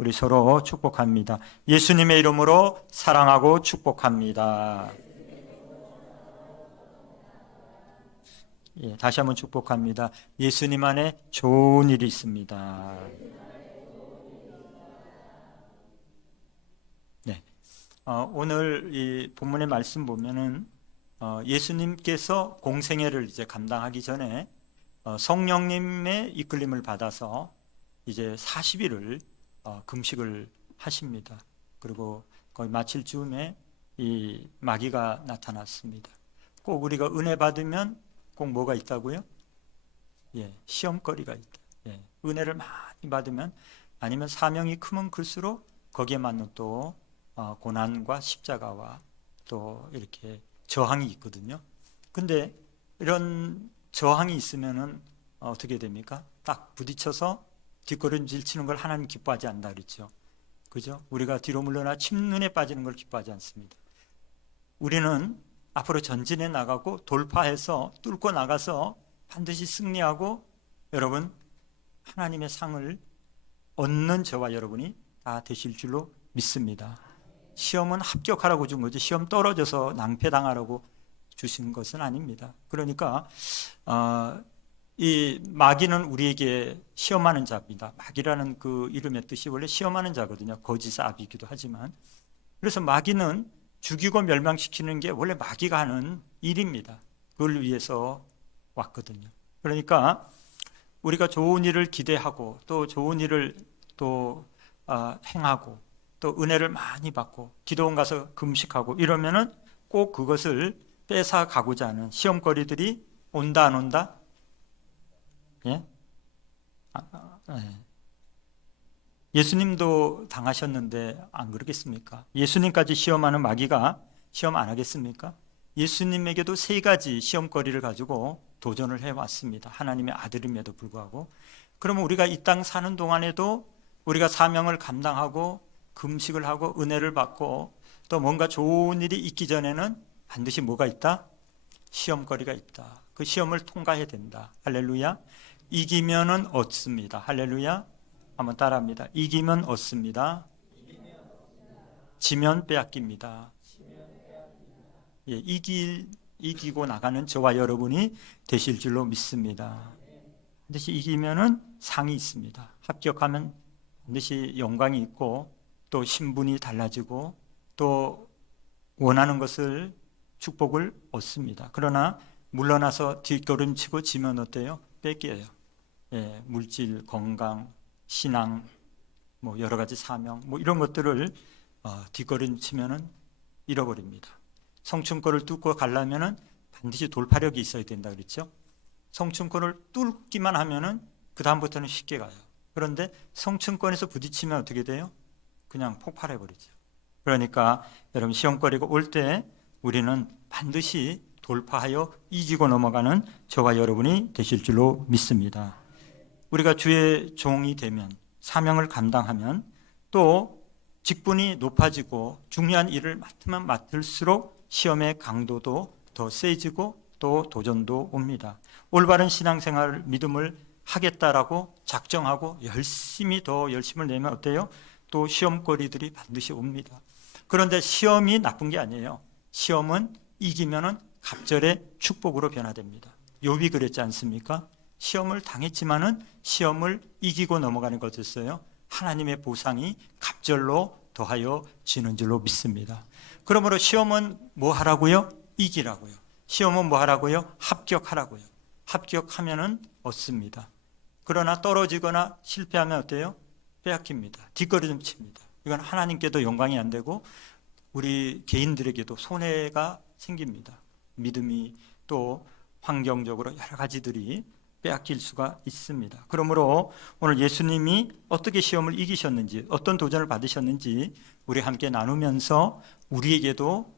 우리 서로 축복합니다. 예수님의 이름으로 사랑하고 축복합니다. 예, 다시 한번 축복합니다. 예수님 안에 좋은 일이 있습니다. 네, 오늘 이 본문의 말씀 보면은 예수님께서 공생애를 이제 감당하기 전에 성령님의 이끌림을 받아서 이제 40일을 금식을 하십니다. 그리고 거의 마칠 즈음에 이 마귀가 나타났습니다. 꼭 우리가 은혜 받으면 꼭 뭐가 있다고요? 예, 시험거리가 있다. 예, 은혜를 많이 받으면 아니면 사명이 크면 클수록 거기에 맞는 또 고난과 십자가와 또 이렇게 저항이 있거든요. 근데 이런 저항이 있으면은 어떻게 됩니까? 딱 부딪혀서 뒷걸음질 치는 걸 하나님 기뻐하지 않는다 그랬죠. 그죠? 우리가 뒤로 물러나 침눈에 빠지는 걸 기뻐하지 않습니다. 우리는 앞으로 전진해 나가고 돌파해서 뚫고 나가서 반드시 승리하고 여러분 하나님의 상을 얻는 저와 여러분이 다 되실 줄로 믿습니다. 시험은 합격하라고 준 거지 시험 떨어져서 낭패당하라고 주신 것은 아닙니다. 그러니까 이 마귀는 우리에게 시험하는 자입니다. 마귀라는 그 이름의 뜻이 원래 시험하는 자거든요. 거짓아비기도 하지만. 그래서 마귀는 죽이고 멸망시키는 게 원래 마귀가 하는 일입니다. 그걸 위해서 왔거든요. 그러니까 우리가 좋은 일을 기대하고 또 좋은 일을 또 행하고 또 은혜를 많이 받고 기도원 가서 금식하고 이러면은 꼭 그것을 뺏어 가고자 하는 시험거리들이 온다 안 온다? 예? 예수님도 당하셨는데 안 그러겠습니까? 예수님까지 시험하는 마귀가 시험 안 하겠습니까? 예수님에게도 세 가지 시험거리를 가지고 도전을 해왔습니다. 하나님의 아들임에도 불구하고. 그러면 우리가 이 땅 사는 동안에도 우리가 사명을 감당하고 금식을 하고 은혜를 받고 또 뭔가 좋은 일이 있기 전에는 반드시 뭐가 있다? 시험거리가 있다. 그 시험을 통과해야 된다. 할렐루야. 이기면은 얻습니다. 할렐루야. 한번 따라합니다. 이기면 얻습니다. 지면 빼앗깁니다. 예, 이기고 나가는 저와 여러분이 되실 줄로 믿습니다. 반드시 이기면은 상이 있습니다. 합격하면 반드시 영광이 있고 또 신분이 달라지고 또 원하는 것을 축복을 얻습니다. 그러나 물러나서 뒷걸음치고 지면 어때요? 뺏겨요. 예, 물질, 건강, 신앙, 뭐 여러 가지 사명, 뭐 이런 것들을 뒷걸음치면은 잃어버립니다. 성춘권을 뚫고 가려면은 반드시 돌파력이 있어야 된다 그랬죠. 성춘권을 뚫기만 하면은 그 다음부터는 쉽게 가요. 그런데 성춘권에서 부딪히면 어떻게 돼요? 그냥 폭발해 버리죠. 그러니까 여러분 시험거리가 올 때 우리는 반드시 돌파하여 이기고 넘어가는 저와 여러분이 되실 줄로 믿습니다. 우리가 주의 종이 되면 사명을 감당하면 또 직분이 높아지고 중요한 일을 맡으면 맡을수록 시험의 강도도 더 세지고 또 도전도 옵니다. 올바른 신앙생활 믿음을 하겠다라고 작정하고 더 열심을 내면 어때요? 또 시험거리들이 반드시 옵니다. 그런데 시험이 나쁜 게 아니에요. 시험은 이기면은 갑절의 축복으로 변화됩니다. 욥이 그랬지 않습니까? 시험을 당했지만은 시험을 이기고 넘어가는 것이었어요. 하나님의 보상이 갑절로 더하여 지는 줄로 믿습니다. 그러므로 시험은 뭐 하라고요? 이기라고요. 시험은 뭐 하라고요? 합격하라고요. 합격하면은 얻습니다. 그러나 떨어지거나 실패하면 어때요? 빼앗깁니다. 뒷걸음 칩니다. 이건 하나님께도 영광이 안 되고 우리 개인들에게도 손해가 생깁니다. 믿음이 또 환경적으로 여러 가지들이 빼앗길 수가 있습니다. 그러므로 오늘 예수님이 어떻게 시험을 이기셨는지 어떤 도전을 받으셨는지 우리 함께 나누면서 우리에게도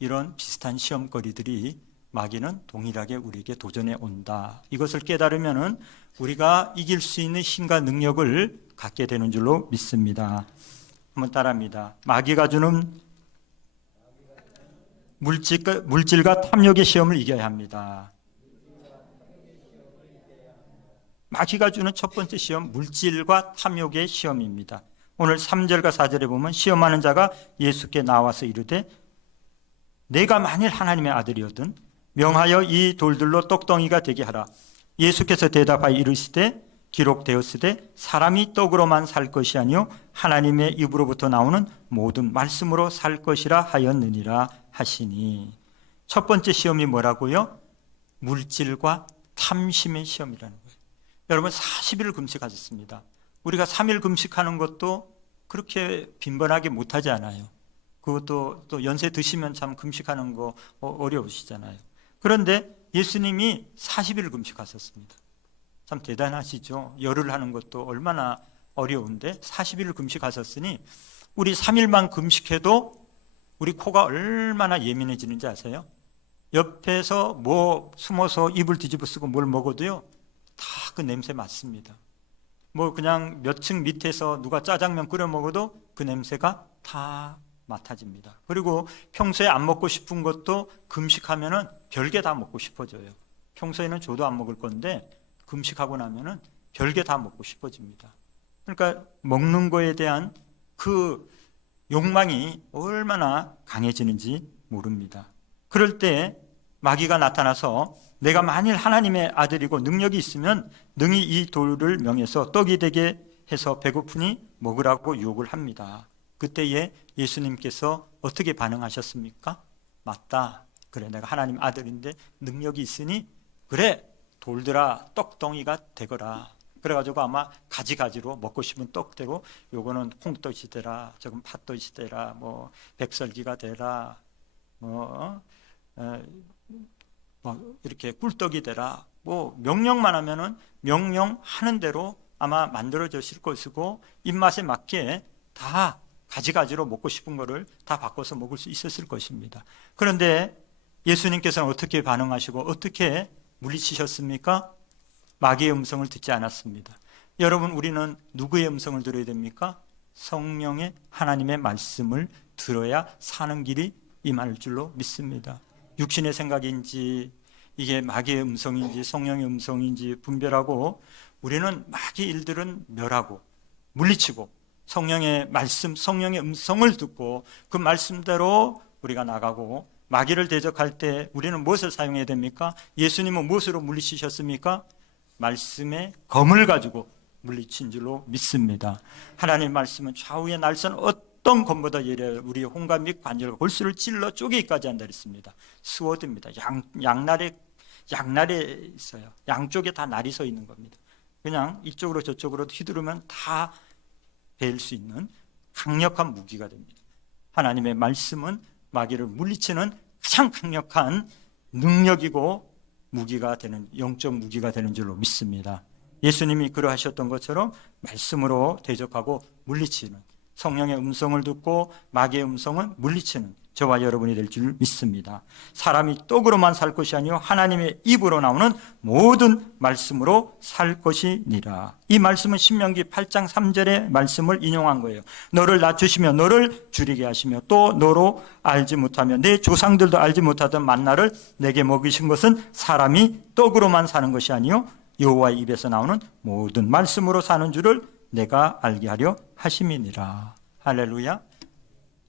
이런 비슷한 시험거리들이 마귀는 동일하게 우리에게 도전해 온다. 이것을 깨달으면은 우리가 이길 수 있는 힘과 능력을 갖게 되는 줄로 믿습니다. 한번 따라합니다. 마귀가 주는 물질과 탐욕의 시험을 이겨야 합니다. 마귀가 주는 첫 번째 시험, 물질과 탐욕의 시험입니다. 오늘 3절과 4절에 보면 시험하는 자가 예수께 나와서 이르되 내가 만일 하나님의 아들이거든 명하여 이 돌들로 떡덩이가 되게 하라. 예수께서 대답하여 이르시되 기록되었으되 사람이 떡으로만 살 것이 아니요 하나님의 입으로부터 나오는 모든 말씀으로 살 것이라 하였느니라 하시니, 첫 번째 시험이 뭐라고요? 물질과 탐심의 시험이라는 거예요. 여러분 40일 금식하셨습니다. 우리가 3일 금식하는 것도 그렇게 빈번하게 못하지 않아요. 그것도 또 연세 드시면 참 금식하는 거 어려우시잖아요. 그런데 예수님이 40일 금식하셨습니다. 참 대단하시죠. 열흘 하는 것도 얼마나 어려운데 40일 금식하셨으니 우리 3일만 금식해도 우리 코가 얼마나 예민해지는지 아세요? 옆에서 뭐 숨어서 입을 뒤집어 쓰고 뭘 먹어도요 다 그 냄새 맡습니다. 뭐 그냥 몇 층 밑에서 누가 짜장면 끓여 먹어도 그 냄새가 다 맡아집니다. 그리고 평소에 안 먹고 싶은 것도 금식하면은 별게 다 먹고 싶어져요. 평소에는 저도 안 먹을 건데 금식하고 나면은 별게 다 먹고 싶어집니다. 그러니까 먹는 거에 대한 그 욕망이 얼마나 강해지는지 모릅니다. 그럴 때 마귀가 나타나서 내가 만일 하나님의 아들이고 능력이 있으면 능히 이 돌을 명해서 떡이 되게 해서 배고프니 먹으라고 유혹을 합니다. 그때에 예수님께서 어떻게 반응하셨습니까? 맞다. 그래, 내가 하나님 아들인데 능력이 있으니 그래, 돌들아 떡덩이가 되거라. 그래가지고 아마 가지가지로 먹고 싶은 떡 되고, 요거는 콩떡이 되라, 저건 팥떡이 되라, 뭐 백설기가 되라, 뭐 이렇게 꿀떡이 되라, 뭐 명령만 하면은 명령하는 대로 아마 만들어졌을 것이고 입맛에 맞게 다 가지가지로 먹고 싶은 거를 다 바꿔서 먹을 수 있었을 것입니다. 그런데 예수님께서는 어떻게 반응하시고 어떻게 물리치셨습니까? 마귀의 음성을 듣지 않았습니다. 여러분, 우리는 누구의 음성을 들어야 됩니까? 성령의 하나님의 말씀을 들어야 사는 길이 임할 줄로 믿습니다. 육신의 생각인지 이게 마귀의 음성인지 성령의 음성인지 분별하고 우리는 마귀 일들은 멸하고 물리치고 성령의 말씀, 성령의 음성을 듣고 그 말씀대로 우리가 나가고, 마귀를 대적할 때 우리는 무엇을 사용해야 됩니까? 예수님은 무엇으로 물리치셨습니까? 말씀의 검을 가지고 물리친 줄로 믿습니다. 하나님의 말씀은 좌우의 날선 어떤 검보다 예리하여 우리의 혼과 및 관절과 골수를 찔러 쪼개기까지 한다 그랬습니다. 스워드입니다. 양날에 있어요. 양쪽에 다 날이 서 있는 겁니다. 그냥 이쪽으로 저쪽으로 휘두르면 다 베일 수 있는 강력한 무기가 됩니다. 하나님의 말씀은 마귀를 물리치는 가장 강력한 능력이고 무기가 되는, 영적 무기가 되는 줄로 믿습니다. 예수님이 그러하셨던 것처럼 말씀으로 대적하고 물리치는, 성령의 음성을 듣고 마귀의 음성을 물리치는 저와 여러분이 될 줄 믿습니다. 사람이 떡으로만 살 것이 아니요 하나님의 입으로 나오는 모든 말씀으로 살 것이니라. 이 말씀은 신명기 8장 3절의 말씀을 인용한 거예요. 너를 낮추시며 너를 줄이게 하시며 또 너로 알지 못하며 내 조상들도 알지 못하던 만나를 내게 먹이신 것은 사람이 떡으로만 사는 것이 아니요 여호와의 입에서 나오는 모든 말씀으로 사는 줄을 내가 알게 하려 하심이니라. 할렐루야.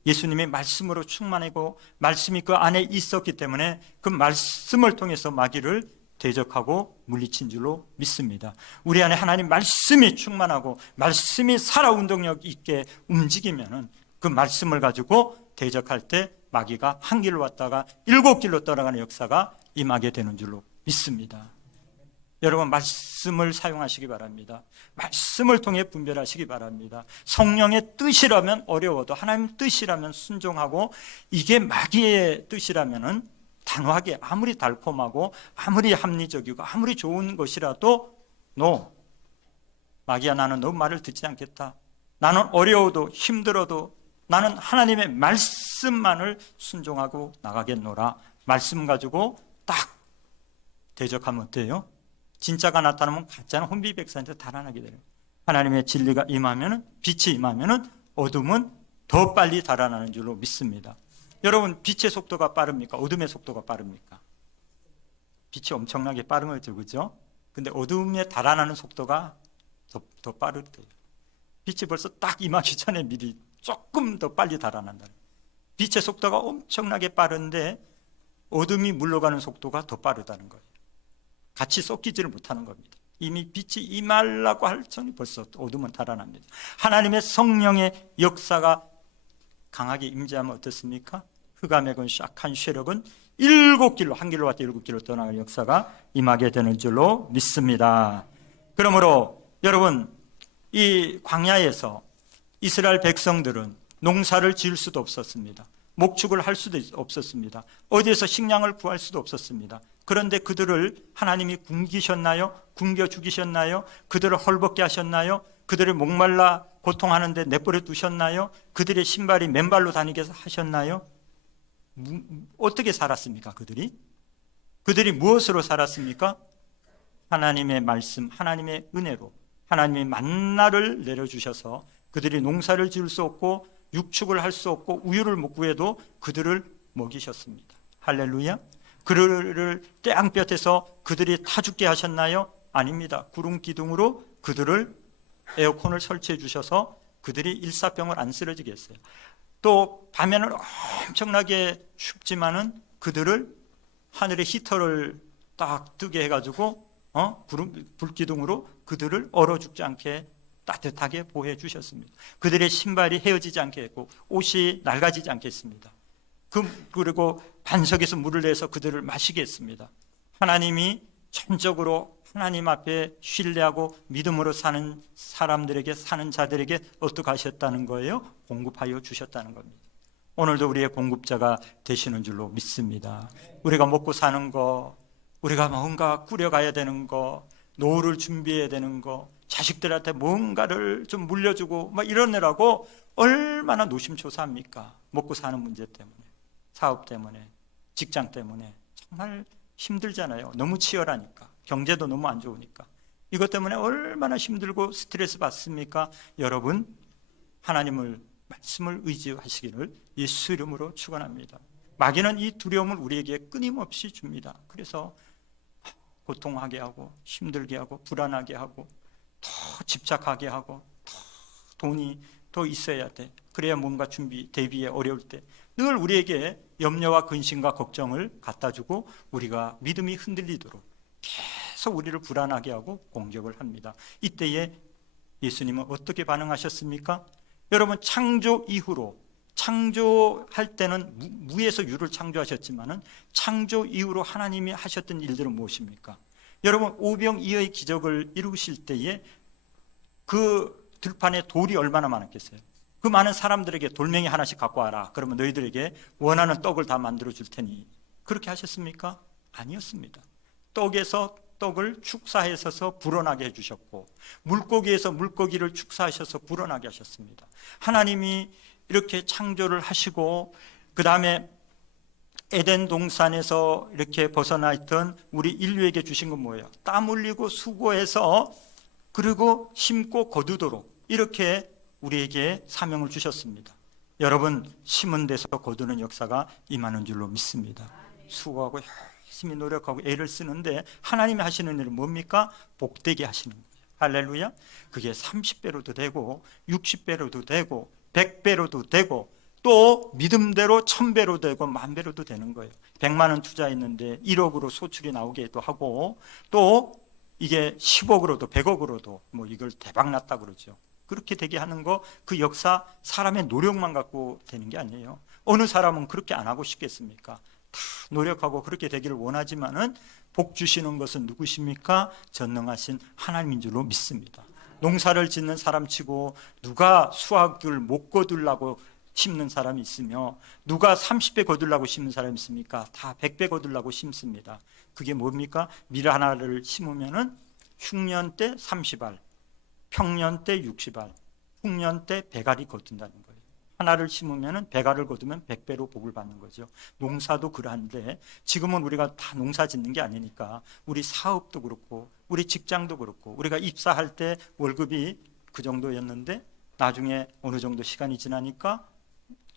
예수님의 말씀으로 충만하고 말씀이 그 안에 있었기 때문에 그 말씀을 통해서 마귀를 대적하고 물리친 줄로 믿습니다. 우리 안에 하나님 말씀이 충만하고 말씀이 살아 운동력 있게 움직이면은 그 말씀을 가지고 대적할 때 마귀가 한 길로 왔다가 7길로 떠나가는 역사가 임하게 되는 줄로 믿습니다. 여러분, 말씀을 사용하시기 바랍니다. 말씀을 통해 분별하시기 바랍니다. 성령의 뜻이라면 어려워도 하나님 뜻이라면 순종하고, 이게 마귀의 뜻이라면 단호하게, 아무리 달콤하고 아무리 합리적이고 아무리 좋은 것이라도 no, 마귀야, 나는 너 말을 듣지 않겠다. 나는 어려워도 힘들어도 나는 하나님의 말씀만을 순종하고 나가겠노라. 말씀 가지고 딱 대적하면 어때요? 진짜가 나타나면 가짜는 혼비백산에서 달아나게 돼요. 하나님의 진리가 임하면, 빛이 임하면 어둠은 더 빨리 달아나는 줄로 믿습니다. 여러분, 빛의 속도가 빠릅니까? 어둠의 속도가 빠릅니까? 빛이 엄청나게 빠른 거죠, 그죠? 근데 어둠에 달아나는 속도가 더 빠를 때예요. 빛이 벌써 딱 임하기 전에 미리 조금 더 빨리 달아난다. 빛의 속도가 엄청나게 빠른데 어둠이 물러가는 속도가 더 빠르다는 거예요. 같이 섞이지를 못하는 겁니다. 이미 빛이 임하려고 할 전에 벌써 어둠은 달아납니다. 하나님의 성령의 역사가 강하게 임재하면 어떻습니까? 흑암의 악한 세력은 7길로, 한 길로 왔다 7길로 떠나갈 역사가 임하게 되는 줄로 믿습니다. 그러므로 여러분, 이 광야에서 이스라엘 백성들은 농사를 지을 수도 없었습니다. 목축을 할 수도 없었습니다. 어디에서 식량을 구할 수도 없었습니다. 그런데 그들을 하나님이 굶기셨나요? 굶겨 죽이셨나요? 그들을 헐벗게 하셨나요? 그들을 목말라 고통하는데 내버려 두셨나요? 그들의 신발이 맨발로 다니게 하셨나요? 어떻게 살았습니까? 그들이 무엇으로 살았습니까? 하나님의 말씀, 하나님의 은혜로 하나님의 만나를 내려주셔서 그들이 농사를 지을 수 없고 육축을 할 수 없고 우유를 못 구해도 그들을 먹이셨습니다. 할렐루야. 그들을 땅볕에서 그들이 타 죽게 하셨나요? 아닙니다. 구름 기둥으로 그들을 에어컨을 설치해 주셔서 그들이 일사병을 안 쓰러지게 했어요. 또 밤에는 엄청나게 춥지만은 그들을 하늘에 히터를 딱 뜨게 해가지고 불기둥으로 그들을 얼어 죽지 않게 따뜻하게 보호해 주셨습니다. 그들의 신발이 헤어지지 않게 했고 옷이 낡아지지 않게 했습니다. 그리고 반석에서 물을 내서 그들을 마시게 했습니다. 하나님이 전적으로 하나님 앞에 신뢰하고 믿음으로 사는 사람들에게, 사는 자들에게 어떻게 하셨다는 거예요? 공급하여 주셨다는 겁니다. 오늘도 우리의 공급자가 되시는 줄로 믿습니다. 우리가 먹고 사는 거, 우리가 뭔가 꾸려가야 되는 거, 노후를 준비해야 되는 거, 자식들한테 뭔가를 좀 물려주고 막 이러느라고 얼마나 노심초사합니까? 먹고 사는 문제 때문에, 사업 때문에, 직장 때문에 정말 힘들잖아요. 너무 치열하니까, 경제도 너무 안 좋으니까. 이것 때문에 얼마나 힘들고 스트레스 받습니까? 여러분, 하나님을, 말씀을 의지하시기를 예수 이름으로 축원합니다. 마귀는 이 두려움을 우리에게 끊임없이 줍니다. 그래서 고통하게 하고 힘들게 하고 불안하게 하고 더 집착하게 하고 더 돈이 더 있어야 돼. 그래야 뭔가 대비에 어려울 때 늘 우리에게 염려와 근심과 걱정을 갖다 주고 우리가 믿음이 흔들리도록 계속 우리를 불안하게 하고 공격을 합니다. 이때에 예수님은 어떻게 반응하셨습니까? 여러분, 창조 이후로, 창조할 때는 무에서 유를 창조하셨지만은 창조 이후로 하나님이 하셨던 일들은 무엇입니까? 여러분, 오병이어의 기적을 이루실 때에 그 들판에 돌이 얼마나 많았겠어요? 그 많은 사람들에게 돌멩이 하나씩 갖고 와라. 그러면 너희들에게 원하는 떡을 다 만들어 줄 테니. 그렇게 하셨습니까? 아니었습니다. 떡에서 떡을 축사하셔서 불어나게 해주셨고, 물고기에서 물고기를 축사하셔서 불어나게 하셨습니다. 하나님이 이렇게 창조를 하시고, 그 다음에 에덴 동산에서 이렇게 벗어나 있던 우리 인류에게 주신 건 뭐예요? 땀 흘리고 수고해서 그리고 심고 거두도록 이렇게 우리에게 사명을 주셨습니다. 여러분, 심은 데서 거두는 역사가 임하는 줄로 믿습니다. 수고하고 열심히 노력하고 애를 쓰는데 하나님이 하시는 일은 뭡니까? 복되게 하시는 거예요. 할렐루야. 그게 30배로도 되고 60배로도 되고 100배로도 되고 또 믿음대로 1000배로 되고 10,000배로도 되는 거예요. 100만 원 투자했는데 1억으로 소출이 나오기도 하고 또 이게 10억으로도 100억으로도 뭐 이걸 대박 났다 그러죠. 그렇게 되게 하는 거, 그 역사 사람의 노력만 갖고 되는 게 아니에요. 어느 사람은 그렇게 안 하고 싶겠습니까? 다 노력하고 그렇게 되기를 원하지만은 복 주시는 것은 누구십니까? 전능하신 하나님인 줄로 믿습니다. 농사를 짓는 사람치고 누가 수확을 못 거두려고 심는 사람이 있으며 누가 30배 거두려고 심는 사람이 있습니까? 다 100배 거두려고 심습니다. 그게 뭡니까? 밀 하나를 심으면은 흉년 때 30알, 평년 때 60알, 풍년 때 100알이 거둔다는 거예요. 하나를 심으면 100알을 거두면 100배로 복을 받는 거죠. 농사도 그러한데 지금은 우리가 다 농사 짓는 게 아니니까 우리 사업도 그렇고 우리 직장도 그렇고 우리가 입사할 때 월급이 그 정도였는데 나중에 어느 정도 시간이 지나니까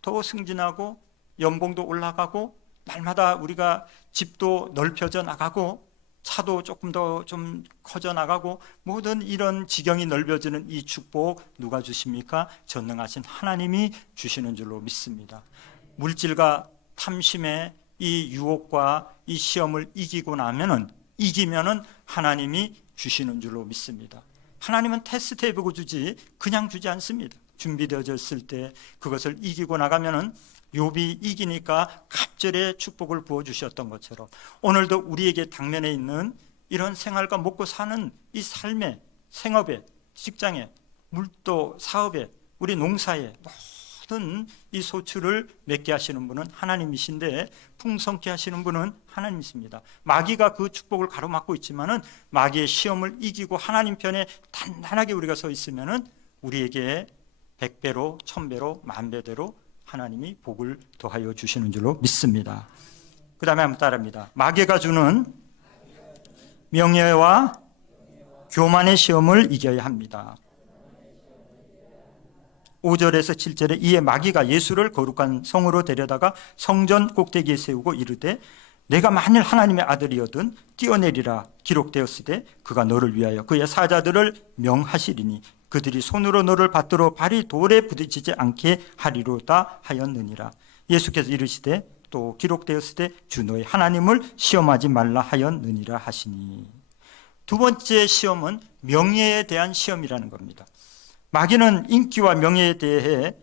더 승진하고 연봉도 올라가고 날마다 우리가 집도 넓혀져 나가고 차도 조금 더 좀 커져 나가고 모든 이런 지경이 넓어지는 이 축복 누가 주십니까? 전능하신 하나님이 주시는 줄로 믿습니다. 물질과 탐심의 이 유혹과 이 시험을 이기면은 하나님이 주시는 줄로 믿습니다. 하나님은 테스트해보고 주지 그냥 주지 않습니다. 준비되어졌을 때 그것을 이기고 나가면은 욥이 이기니까 갑절의 축복을 부어주셨던 것처럼 오늘도 우리에게 당면에 있는 이런 생활과 먹고 사는 이 삶에, 생업에, 직장에, 물도 사업에, 우리 농사에 모든 이 소출을 맺게 하시는 분은 하나님이신데 풍성케 하시는 분은 하나님이십니다. 마귀가 그 축복을 가로막고 있지만은 마귀의 시험을 이기고 하나님 편에 단단하게 우리가 서 있으면은 우리에게 100배로 1000배로 10,000배대로 하나님이 복을 더하여 주시는 줄로 믿습니다. 그 다음에 한번 따라합니다. 마귀가 주는 명예와 교만의 시험을 이겨야 합니다. 5절에서 7절에 이에 마귀가 예수를 거룩한 성으로 데려다가 성전 꼭대기에 세우고 이르되 내가 만일 하나님의 아들이거든 뛰어내리라 기록되었으되 그가 너를 위하여 그의 사자들을 명하시리니 그들이 손으로 너를 받들어 발이 돌에 부딪히지 않게 하리로다 하였느니라. 예수께서 이르시되 또 기록되었으되 주 너의 하나님을 시험하지 말라 하였느니라 하시니. 두 번째 시험은 명예에 대한 시험이라는 겁니다. 마귀는 인기와 명예에 대해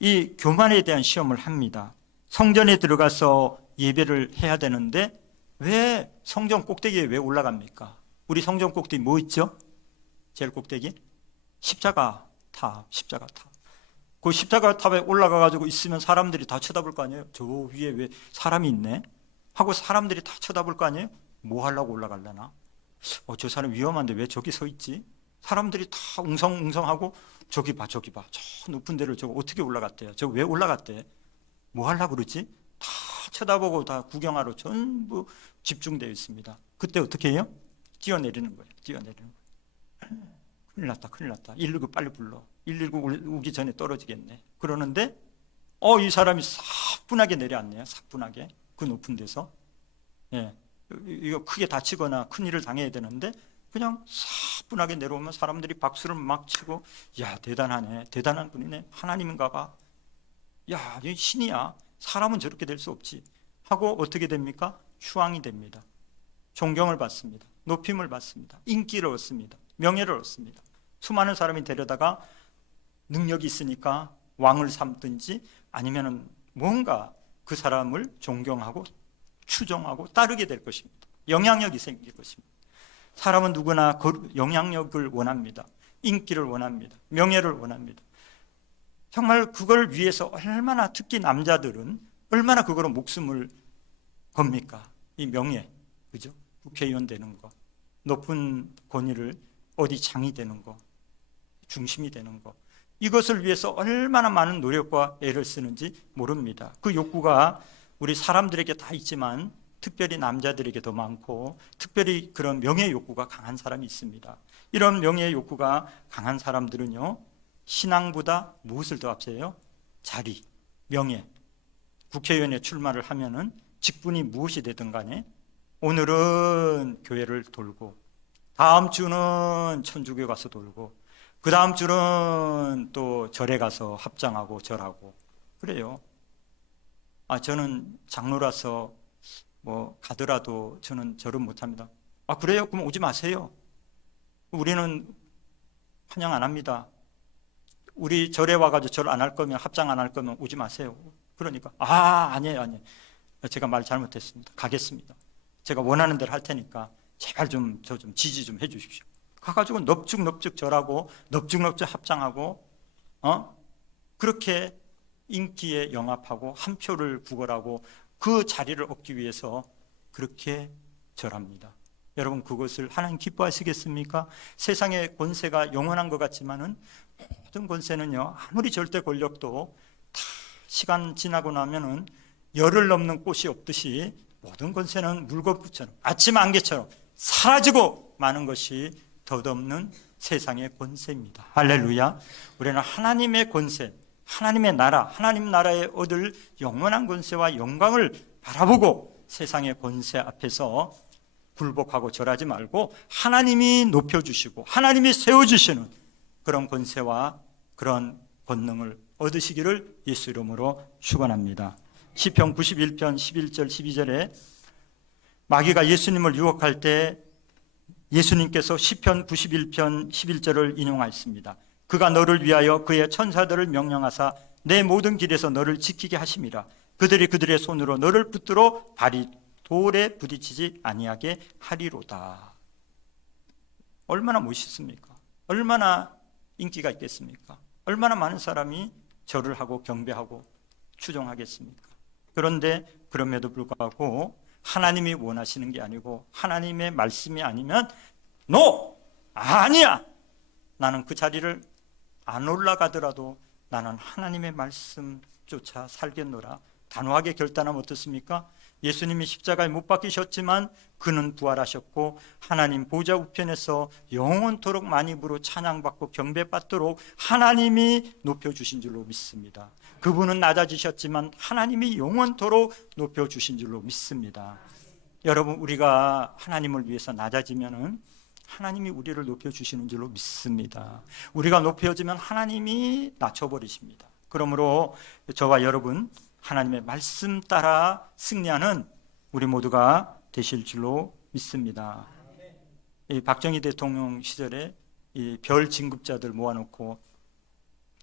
이 교만에 대한 시험을 합니다. 성전에 들어가서 예배를 해야 되는데 왜 성전 꼭대기에 왜 올라갑니까? 우리 성전 꼭대기 뭐 있죠? 제일 꼭대기? 십자가 탑. 그 십자가 탑에 올라가 가지고 있으면 사람들이 다 쳐다볼 거 아니에요? 저 위에 왜 사람이 있네? 하고 사람들이 다 쳐다볼 거 아니에요? 뭐 하려고 올라갈려나? 저 사람 위험한데 왜 저기 서 있지? 사람들이 다 웅성웅성하고 저기 봐 저 높은 데를 저거 어떻게 올라갔대요? 저거 왜 올라갔대? 뭐 하려고 그러지? 다 쳐다보고 다 구경하러 전부 집중되어 있습니다. 그때 어떻게 해요? 뛰어내리는 거예요. 큰일 났다. 119 빨리 불러. 119 오기 전에 떨어지겠네. 그러는데 이 사람이 사뿐하게 내려앉네요. 사뿐하게 그 높은 데서. 예, 이거 크게 다치거나 큰 일을 당해야 되는데 그냥 사뿐하게 내려오면 사람들이 박수를 막 치고 야 대단하네, 대단한 분이네, 하나님인가 봐, 야 이 신이야, 사람은 저렇게 될 수 없지 하고 어떻게 됩니까? 휴왕이 됩니다. 존경을 받습니다. 높임을 받습니다. 인기를 얻습니다. 명예를 얻습니다. 수많은 사람이 데려다가 능력이 있으니까 왕을 삼든지 아니면은 뭔가 그 사람을 존경하고 추종하고 따르게 될 것입니다. 영향력이 생길 것입니다. 사람은 누구나 영향력을 원합니다. 인기를 원합니다. 명예를 원합니다. 정말 그걸 위해서 얼마나, 특히 남자들은 얼마나 그거로 목숨을 겁니까? 이 명예, 그죠? 국회의원 되는 거, 높은 권위를 어디 장이 되는 거, 중심이 되는 거, 이것을 위해서 얼마나 많은 노력과 애를 쓰는지 모릅니다. 그 욕구가 우리 사람들에게 다 있지만 특별히 남자들에게 더 많고 특별히 그런 명예 욕구가 강한 사람이 있습니다. 이런 명예 욕구가 강한 사람들은요, 신앙보다 무엇을 더 앞세요? 자리, 명예. 국회의원에 출마를 하면은 직분이 무엇이 되든 간에 오늘은 교회를 돌고 다음 주는 천주교 가서 돌고 그 다음 주는 또 절에 가서 합장하고 절하고 그래요. 저는 장로라서 뭐 가더라도 저는 절은 못합니다. 그래요? 그럼 오지 마세요. 우리는 환영 안 합니다. 우리 절에 와가지고 절 안 할 거면, 합장 안 할 거면 오지 마세요. 그러니까 아니에요. 제가 말 잘못했습니다. 가겠습니다. 제가 원하는 대로 할 테니까 제발 저 좀 지지 좀 해주십시오. 가가지고 넙죽넙죽 절하고 넙죽넙죽 합장하고 그렇게 인기에 영합하고 한 표를 구걸하고 그 자리를 얻기 위해서 그렇게 절합니다. 여러분, 그것을 하나님 기뻐하시겠습니까? 세상의 권세가 영원한 것 같지만은 모든 권세는요, 아무리 절대 권력도 다 시간 지나고 나면은 열을 넘는 꽃이 없듯이 모든 권세는 물거품처럼 아침 안개처럼 사라지고 마는 것이 덧없는 세상의 권세입니다. 할렐루야. 우리는 하나님의 권세, 하나님의 나라, 하나님 나라에 얻을 영원한 권세와 영광을 바라보고 세상의 권세 앞에서 굴복하고 절하지 말고 하나님이 높여주시고 하나님이 세워주시는 그런 권세와 그런 권능을 얻으시기를 예수 이름으로 축원합니다. 시편 91편 11절 12절에 마귀가 예수님을 유혹할 때 예수님께서 시편 91편 11절을 인용하였습니다. 그가 너를 위하여 그의 천사들을 명령하사 내 모든 길에서 너를 지키게 하심이라. 그들이 그들의 손으로 너를 붙들어 발이 돌에 부딪히지 아니하게 하리로다. 얼마나 멋있습니까? 얼마나 인기가 있겠습니까? 얼마나 많은 사람이 절을 하고 경배하고 추종하겠습니까? 그런데 그럼에도 불구하고 하나님이 원하시는 게 아니고 하나님의 말씀이 아니면 NO! 아니야! 나는 그 자리를 안 올라가더라도 나는 하나님의 말씀조차 살겠노라. 단호하게 결단하면 어떻습니까? 예수님이 십자가에 못 박히셨지만 그는 부활하셨고 하나님 보좌 우편에서 영원토록 만입으로 찬양받고 경배받도록 하나님이 높여주신 줄로 믿습니다. 그분은 낮아지셨지만 하나님이 영원토록 높여주신 줄로 믿습니다. 여러분, 우리가 하나님을 위해서 낮아지면은 하나님이 우리를 높여주시는 줄로 믿습니다. 우리가 높여지면 하나님이 낮춰버리십니다. 그러므로 저와 여러분, 하나님의 말씀 따라 승리하는 우리 모두가 되실 줄로 믿습니다. 이 박정희 대통령 시절에 이 별 진급자들 모아놓고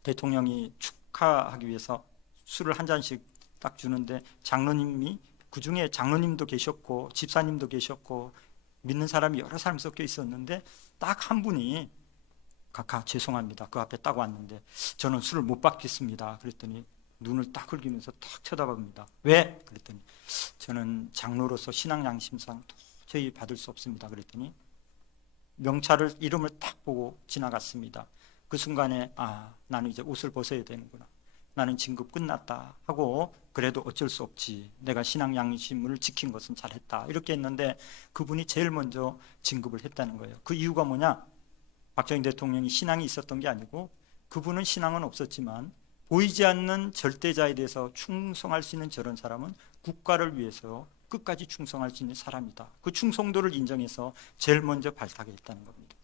대통령이 축하하기 위해서 술을 한 잔씩 딱 주는데 장로님이, 그 중에 장로님도 계셨고 집사님도 계셨고 믿는 사람이 여러 사람 섞여 있었는데 딱 한 분이 각하 죄송합니다. 그 앞에 딱 왔는데 저는 술을 못 받겠습니다. 그랬더니 눈을 딱 흘기면서 딱 쳐다봅니다. 왜? 그랬더니 저는 장로로서 신앙 양심상 도저히 받을 수 없습니다. 그랬더니 명찰을 이름을 딱 보고 지나갔습니다. 그 순간에 나는 이제 옷을 벗어야 되는구나. 나는 진급 끝났다 하고 그래도 어쩔 수 없지. 내가 신앙 양심을 지킨 것은 잘했다. 이렇게 했는데 그분이 제일 먼저 진급을 했다는 거예요. 그 이유가 뭐냐? 박정희 대통령이 신앙이 있었던 게 아니고 그분은 신앙은 없었지만 보이지 않는 절대자에 대해서 충성할 수 있는 저런 사람은 국가를 위해서 끝까지 충성할 수 있는 사람이다. 그 충성도를 인정해서 제일 먼저 발탁을 했다는 겁니다.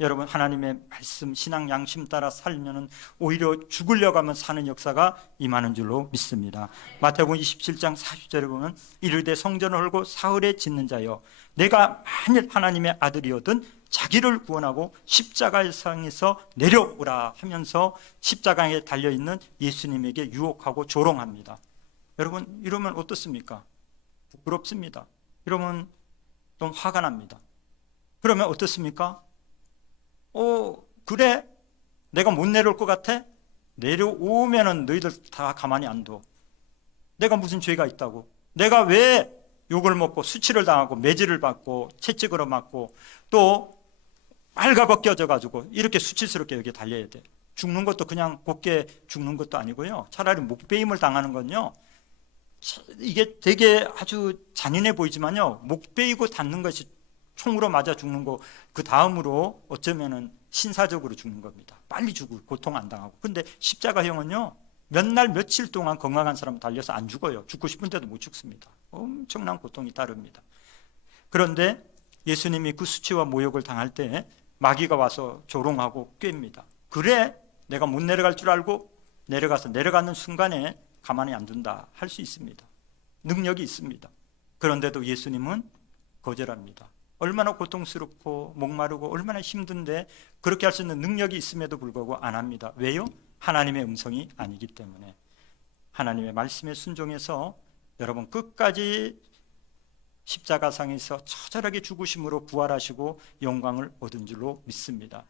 여러분, 하나님의 말씀, 신앙 양심 따라 살면은 오히려 죽으려고 하면 사는 역사가 임하는 줄로 믿습니다. 마태복음 27장 40절에 보면 이르되 성전을 헐고 사흘에 짓는 자여 내가 만일 하나님의 아들이거든 자기를 구원하고 십자가상에서 내려오라 하면서 십자가에 달려있는 예수님에게 유혹하고 조롱합니다. 여러분, 이러면 어떻습니까? 부끄럽습니다. 이러면 좀 화가 납니다. 그러면 어떻습니까? 그래? 내가 못 내려올 것 같아? 내려오면은 너희들 다 가만히 안 둬. 내가 무슨 죄가 있다고? 내가 왜 욕을 먹고 수치를 당하고 매질을 받고 채찍으로 맞고 또 빨가벗겨져 가지고 이렇게 수치스럽게 여기 달려야 돼? 죽는 것도 그냥 곱게 죽는 것도 아니고요. 차라리 목베임을 당하는 건요, 이게 되게 아주 잔인해 보이지만요, 목 베이고 닿는 것이 총으로 맞아 죽는 거, 그 다음으로 어쩌면은 신사적으로 죽는 겁니다. 빨리 죽고 고통 안 당하고. 근데 십자가형은요, 몇 날 며칠 동안 건강한 사람 달려서 안 죽어요. 죽고 싶은데도 못 죽습니다. 엄청난 고통이 따릅니다. 그런데 예수님이 그 수치와 모욕을 당할 때 마귀가 와서 조롱하고 꾀입니다. 그래? 내가 못 내려갈 줄 알고 내려가서 내려가는 순간에 가만히 안 둔다 할 수 있습니다. 능력이 있습니다. 그런데도 예수님은 거절합니다. 얼마나 고통스럽고 목마르고 얼마나 힘든데 그렇게 할 수 있는 능력이 있음에도 불구하고 안 합니다. 왜요? 하나님의 음성이 아니기 때문에. 하나님의 말씀에 순종해서 여러분 끝까지 십자가상에서 처절하게 죽으심으로 부활하시고 영광을 얻은 줄로 믿습니다.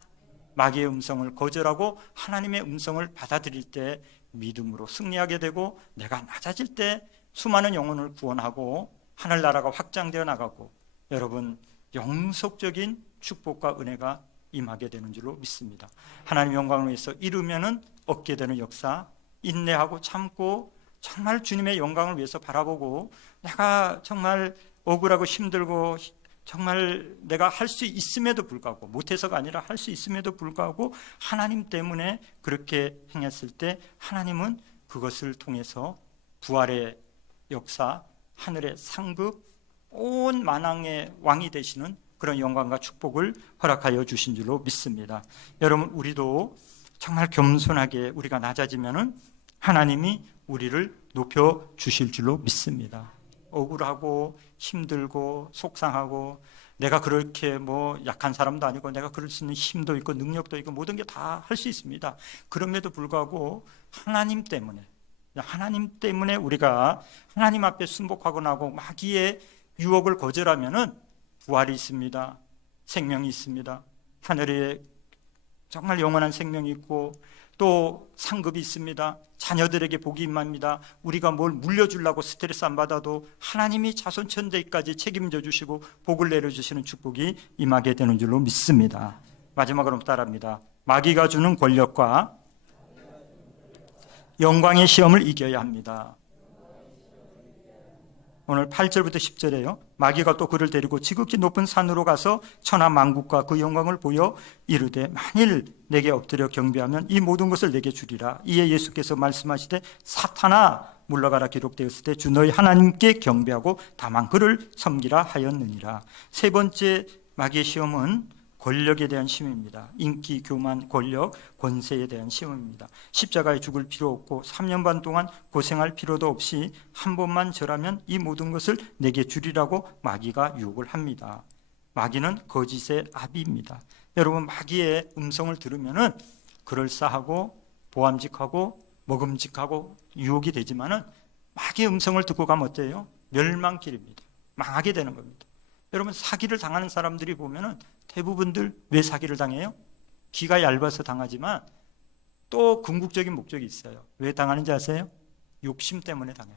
마귀의 음성을 거절하고 하나님의 음성을 받아들일 때 믿음으로 승리하게 되고, 내가 낮아질 때 수많은 영혼을 구원하고 하늘나라가 확장되어 나가고 여러분 영속적인 축복과 은혜가 임하게 되는 줄로 믿습니다. 하나님 영광을 위해서 이루면은 얻게 되는 역사, 인내하고 참고 정말 주님의 영광을 위해서 바라보고, 내가 정말 억울하고 힘들고 정말 내가 할 수 있음에도 불구하고, 못해서가 아니라 할 수 있음에도 불구하고 하나님 때문에 그렇게 행했을 때 하나님은 그것을 통해서 부활의 역사, 하늘의 상급, 온 만왕의 왕이 되시는 그런 영광과 축복을 허락하여 주신 줄로 믿습니다. 여러분, 우리도 정말 겸손하게 우리가 낮아지면은 하나님이 우리를 높여 주실 줄로 믿습니다. 억울하고 힘들고 속상하고 내가 그렇게 뭐 약한 사람도 아니고 내가 그럴 수 있는 힘도 있고 능력도 있고 모든 게 다 할 수 있습니다. 그럼에도 불구하고 하나님 때문에 우리가 하나님 앞에 순복하고 나고 마귀의 유혹을 거절하면은 부활이 있습니다. 생명이 있습니다. 하늘에 정말 영원한 생명이 있고 또 상급이 있습니다. 자녀들에게 복이 임합니다. 우리가 뭘 물려주려고 스트레스 안 받아도 하나님이 자손천대까지 책임져 주시고 복을 내려주시는 축복이 임하게 되는 줄로 믿습니다. 마지막으로 따라합니다. 마귀가 주는 권력과 영광의 시험을 이겨야 합니다. 오늘 8절부터 10절에요. 마귀가 또 그를 데리고 지극히 높은 산으로 가서 천하 만국과 그 영광을 보여 이르되 만일 내게 엎드려 경배하면 이 모든 것을 내게 주리라. 이에 예수께서 말씀하시되 사탄아 물러가라 기록되었을 때 주 너희 하나님께 경배하고 다만 그를 섬기라 하였느니라. 세 번째 마귀의 시험은 권력에 대한 시험입니다. 인기, 교만, 권력, 권세에 대한 시험입니다. 십자가에 죽을 필요 없고 3년 반 동안 고생할 필요도 없이 한 번만 절하면 이 모든 것을 내게 주리라고 마귀가 유혹을 합니다. 마귀는 거짓의 아비입니다. 여러분, 마귀의 음성을 들으면은 그럴싸하고 보암직하고 먹음직하고 유혹이 되지만은 마귀의 음성을 듣고 가면 어때요? 멸망길입니다. 망하게 되는 겁니다. 여러분, 사기를 당하는 사람들이 보면은 대부분들 왜 사기를 당해요? 기가 얇아서 당하지만 또 궁극적인 목적이 있어요. 왜 당하는지 아세요? 욕심 때문에 당해요.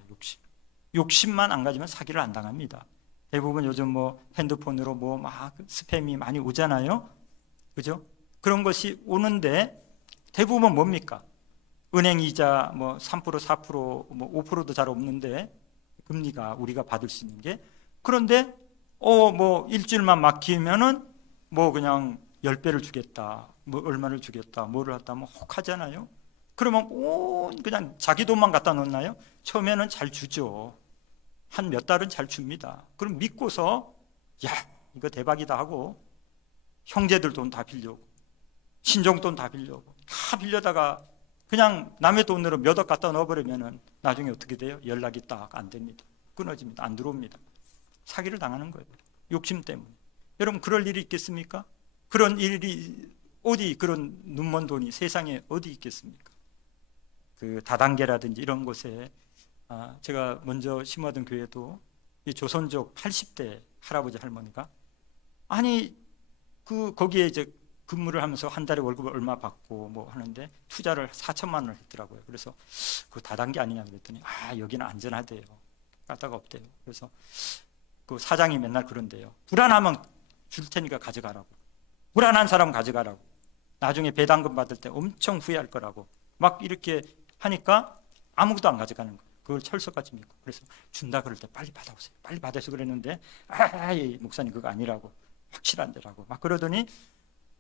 욕심만 안 가지면 사기를 안 당합니다. 대부분 요즘 뭐 핸드폰으로 뭐 막 스팸이 많이 오잖아요. 그죠? 그런 것이 오는데 대부분 뭡니까? 은행 이자 뭐 3%, 4%, 뭐 5%도 잘 없는데 금리가 우리가 받을 수 있는 게, 그런데 뭐 일주일만 막히면은 뭐 그냥 10배를 주겠다, 뭐 얼마를 주겠다, 뭐를 갖다 뭐 혹하잖아요. 그러면 그냥 자기 돈만 갖다 놓나요? 처음에는 잘 주죠. 한 몇 달은 잘 줍니다. 그럼 믿고서 야 이거 대박이다 하고 형제들 돈 다 빌려오고 친정 돈 다 빌려오고 다 빌려다가 그냥 남의 돈으로 몇 억 갖다 넣어버리면은 나중에 어떻게 돼요? 연락이 딱 안 됩니다. 끊어집니다. 안 들어옵니다. 사기를 당하는 거예요. 욕심 때문에. 여러분, 그럴 일이 있겠습니까? 그런 일이 어디, 그런 눈먼 돈이 세상에 어디 있겠습니까? 그 다단계라든지 이런 곳에 제가 먼저 심화던 교회도 이 조선족 80대 할아버지 할머니가 거기에 이제 근무를 하면서 한 달에 월급을 얼마 받고 뭐 하는데 투자를 4천만 원을 했더라고요. 그래서 그 다단계 아니냐 그랬더니 여기는 안전하대요. 까다가 없대요. 그래서 그 사장이 맨날 그런대요. 불안하면 줄 테니까 가져가라고. 불안한 사람 가져가라고. 나중에 배당금 받을 때 엄청 후회할 거라고. 막 이렇게 하니까 아무것도 안 가져가는 거예요. 그걸 철석같이 믿고. 그래서 준다 그럴 때 빨리 받아오세요. 빨리 받아서 그랬는데 목사님 그거 아니라고. 확실한데라고. 막 그러더니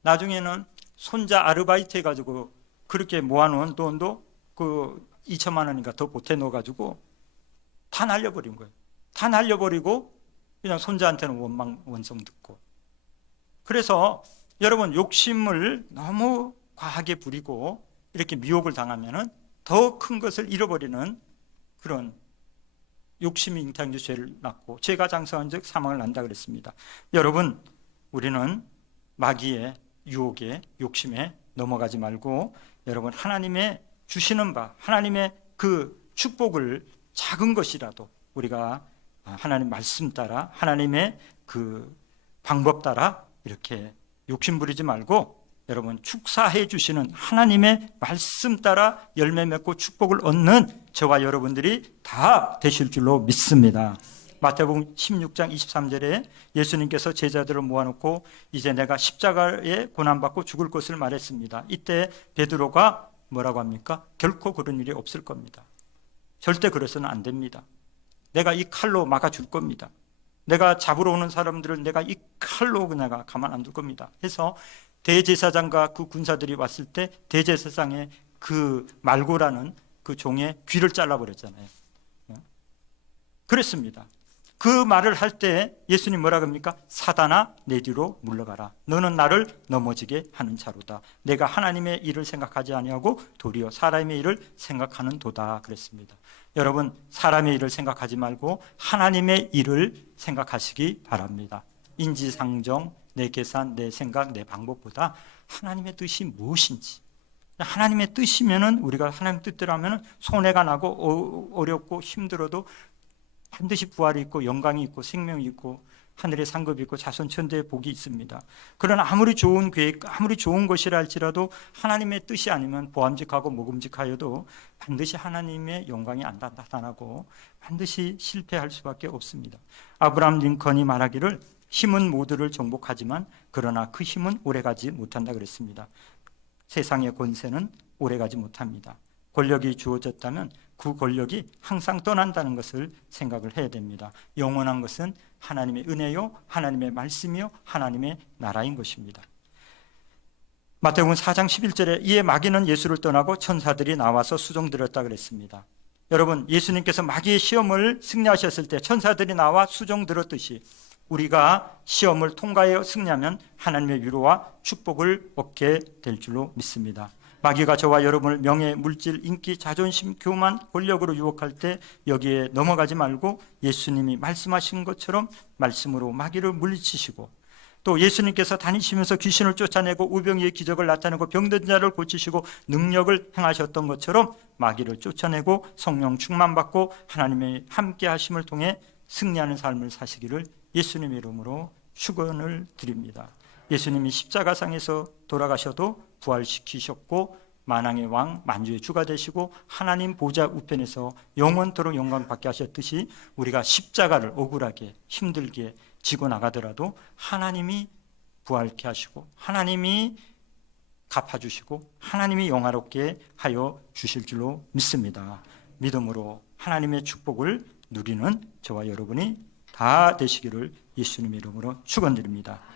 나중에는 손자 아르바이트 해가지고 그렇게 모아놓은 돈도 그 2천만 원인가 더 보태 넣어가지고 다 날려버린 거예요. 다 날려버리고 그냥 손자한테는 원성 듣고. 그래서 여러분, 욕심을 너무 과하게 부리고 이렇게 미혹을 당하면은 더 큰 것을 잃어버리는 그런 욕심이 잉태한 죄를 낳고 죄가 장성한 즉 사망을 난다 그랬습니다. 여러분, 우리는 마귀의 유혹에 욕심에 넘어가지 말고 여러분, 하나님의 주시는 바, 하나님의 그 축복을 작은 것이라도 우리가 하나님 말씀 따라 하나님의 그 방법 따라 이렇게 욕심 부리지 말고 여러분, 축사해 주시는 하나님의 말씀 따라 열매 맺고 축복을 얻는 저와 여러분들이 다 되실 줄로 믿습니다. 마태복음 16장 23절에 예수님께서 제자들을 모아놓고 이제 내가 십자가에 고난받고 죽을 것을 말했습니다. 이때 베드로가 뭐라고 합니까? 결코 그런 일이 없을 겁니다. 절대 그래서는 안 됩니다. 내가 이 칼로 막아줄 겁니다. 내가 잡으러 오는 사람들을 내가 이 칼로 내가 가만 안 둘 겁니다. 해서 대제사장과 그 군사들이 왔을 때 대제사장의 그 말고라는 그 종의 귀를 잘라버렸잖아요. 그랬습니다. 그 말을 할 때 예수님 뭐라 그럽니까? 사단아 내 뒤로 물러가라. 너는 나를 넘어지게 하는 자로다. 내가 하나님의 일을 생각하지 아니하고 도리어 사람의 일을 생각하는 도다 그랬습니다. 여러분, 사람의 일을 생각하지 말고 하나님의 일을 생각하시기 바랍니다. 인지상정, 내 계산, 내 생각, 내 방법보다 하나님의 뜻이 무엇인지, 하나님의 뜻이면은 우리가 하나님 뜻대로 하면은 손해가 나고 어렵고 힘들어도 반드시 부활이 있고 영광이 있고 생명이 있고 하늘의 상급이 있고 자손천대의 복이 있습니다. 그러나 아무리 좋은 계획, 아무리 좋은 것이라 할지라도 하나님의 뜻이 아니면 보암직하고 먹음직하여도 반드시 하나님의 영광이 안 나타나고 반드시 실패할 수밖에 없습니다. 아브라함 링컨이 말하기를 힘은 모두를 정복하지만 그러나 그 힘은 오래가지 못한다 그랬습니다. 세상의 권세는 오래가지 못합니다. 권력이 주어졌다면 그 권력이 항상 떠난다는 것을 생각을 해야 됩니다. 영원한 것은 하나님의 은혜요, 하나님의 말씀이요, 하나님의 나라인 것입니다. 마태복음 4장 11절에 이에 마귀는 예수를 떠나고 천사들이 나와서 수종들었다 그랬습니다. 여러분, 예수님께서 마귀의 시험을 승리하셨을 때 천사들이 나와 수종들었듯이 우리가 시험을 통과하여 승리하면 하나님의 위로와 축복을 얻게 될 줄로 믿습니다. 마귀가 저와 여러분을 명예, 물질, 인기, 자존심, 교만, 권력으로 유혹할 때 여기에 넘어가지 말고 예수님이 말씀하신 것처럼 말씀으로 마귀를 물리치시고 또 예수님께서 다니시면서 귀신을 쫓아내고 우병이의 기적을 나타내고 병든 자를 고치시고 능력을 행하셨던 것처럼 마귀를 쫓아내고 성령 충만받고 하나님의 함께 하심을 통해 승리하는 삶을 사시기를 예수님의 이름으로 축원을 드립니다. 예수님이 십자가상에서 돌아가셔도 부활시키셨고 만왕의 왕 만주의 주가 되시고 하나님 보좌 우편에서 영원토록 영광 받게 하셨듯이 우리가 십자가를 억울하게 힘들게 지고 나가더라도 하나님이 부활케 하시고 하나님이 갚아주시고 하나님이 영화롭게 하여 주실 줄로 믿습니다. 믿음으로 하나님의 축복을 누리는 저와 여러분이 다 되시기를 예수님의 이름으로 축원드립니다.